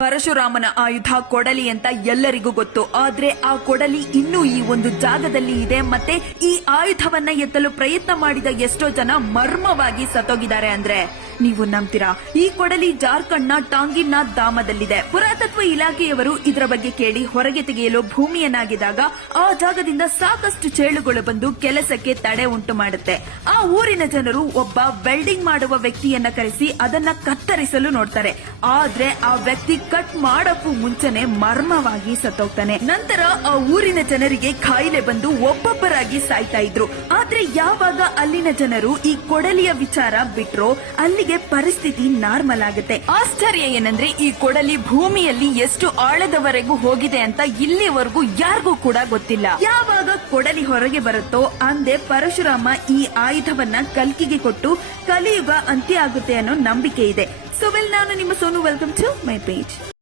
ಪರಶುರಾಮನ ಆಯುಧ ಕೊಡಲಿ ಅಂತ ಎಲ್ಲರಿಗೂ ಗೊತ್ತು. ಆದ್ರೆ ಆ ಕೊಡಲಿ ಇನ್ನೂ ಈ ಒಂದು ಜಾಗದಲ್ಲಿ ಇದೆ. ಮತ್ತೆ ಈ ಆಯುಧವನ್ನ ಎತ್ತಲು ಪ್ರಯತ್ನ ಮಾಡಿದ ಎಷ್ಟೋ ಜನ ಮರ್ಮವಾಗಿ ಸತ್ತೋಗಿದ್ದಾರೆ ಅಂದ್ರೆ ನೀವು ನಂಬ್ತೀರಾ? ಈ ಕೊಡಲಿ ಜಾರ್ಖಂಡ್ನ ಟಾಂಗಿನಾಥ್ ಧಾಮದಲ್ಲಿದೆ. ಪುರಾತತ್ವ ಇಲಾಖೆಯವರು ಇದರ ಬಗ್ಗೆ ಕೇಳಿ ಹೊರಗೆ ತೆಗೆಯಲು ಭೂಮಿಯನ್ನಾಗಿದಾಗ ಆ ಜಾಗದಿಂದ ಸಾಕಷ್ಟು ಚೇಳುಗಳು ಬಂದು ಕೆಲಸಕ್ಕೆ ತಡೆ ಉಂಟು ಮಾಡುತ್ತೆ. ಆ ಊರಿನ ಜನರು ಒಬ್ಬ ವೆಲ್ಡಿಂಗ್ ಮಾಡುವ ವ್ಯಕ್ತಿಯನ್ನ ಕರೆಸಿ ಅದನ್ನ ಕತ್ತರಿಸಲು ನೋಡ್ತಾರೆ. ಆದ್ರೆ ಆ ವ್ಯಕ್ತಿ ಕಟ್ ಮಾಡೋಕ್ಕೂ ಮುಂಚೆನೆ ಮರ್ಮವಾಗಿ ಸತ್ತೋಗ್ತಾನೆ. ನಂತರ ಆ ಊರಿನ ಜನರಿಗೆ ಕಾಯಿಲೆ ಬಂದು ಒಬ್ಬೊಬ್ಬರಾಗಿ ಸಾಯ್ತಾ ಇದ್ರು. ಆದ್ರೆ ಯಾವಾಗ ಅಲ್ಲಿನ ಜನರು ಈ ಕೊಡಲಿಯ ವಿಚಾರ ಬಿಟ್ರೋ ಅಲ್ಲಿಗೆ ಪರಿಸ್ಥಿತಿ ನಾರ್ಮಲ್ ಆಗುತ್ತೆ. ಆಶ್ಚರ್ಯ ಏನಂದ್ರೆ ಈ ಕೊಡಲಿ ಭೂಮಿಯಲ್ಲಿ ಎಷ್ಟು ಆಳದವರೆಗೂ ಹೋಗಿದೆ ಅಂತ ಇಲ್ಲಿವರೆಗೂ ಯಾರಿಗೂ ಕೂಡ ಗೊತ್ತಿಲ್ಲ. ಯಾವಾಗ ಕೊಡಲಿ ಹೊರಗೆ ಬರುತ್ತೋ ಅಂದೇ ಪರಶುರಾಮ ಈ ಆಯುಧವನ್ನ ಕಲ್ಕಿಗೆ ಕೊಟ್ಟು ಕಲಿಯುಗ ಅಂತ್ಯ ಆಗುತ್ತೆ ಅನ್ನೋ ನಂಬಿಕೆ ಇದೆ. ಸೊ ನಾನು ನಿಮ್ಮ Sonu, welcome to my page.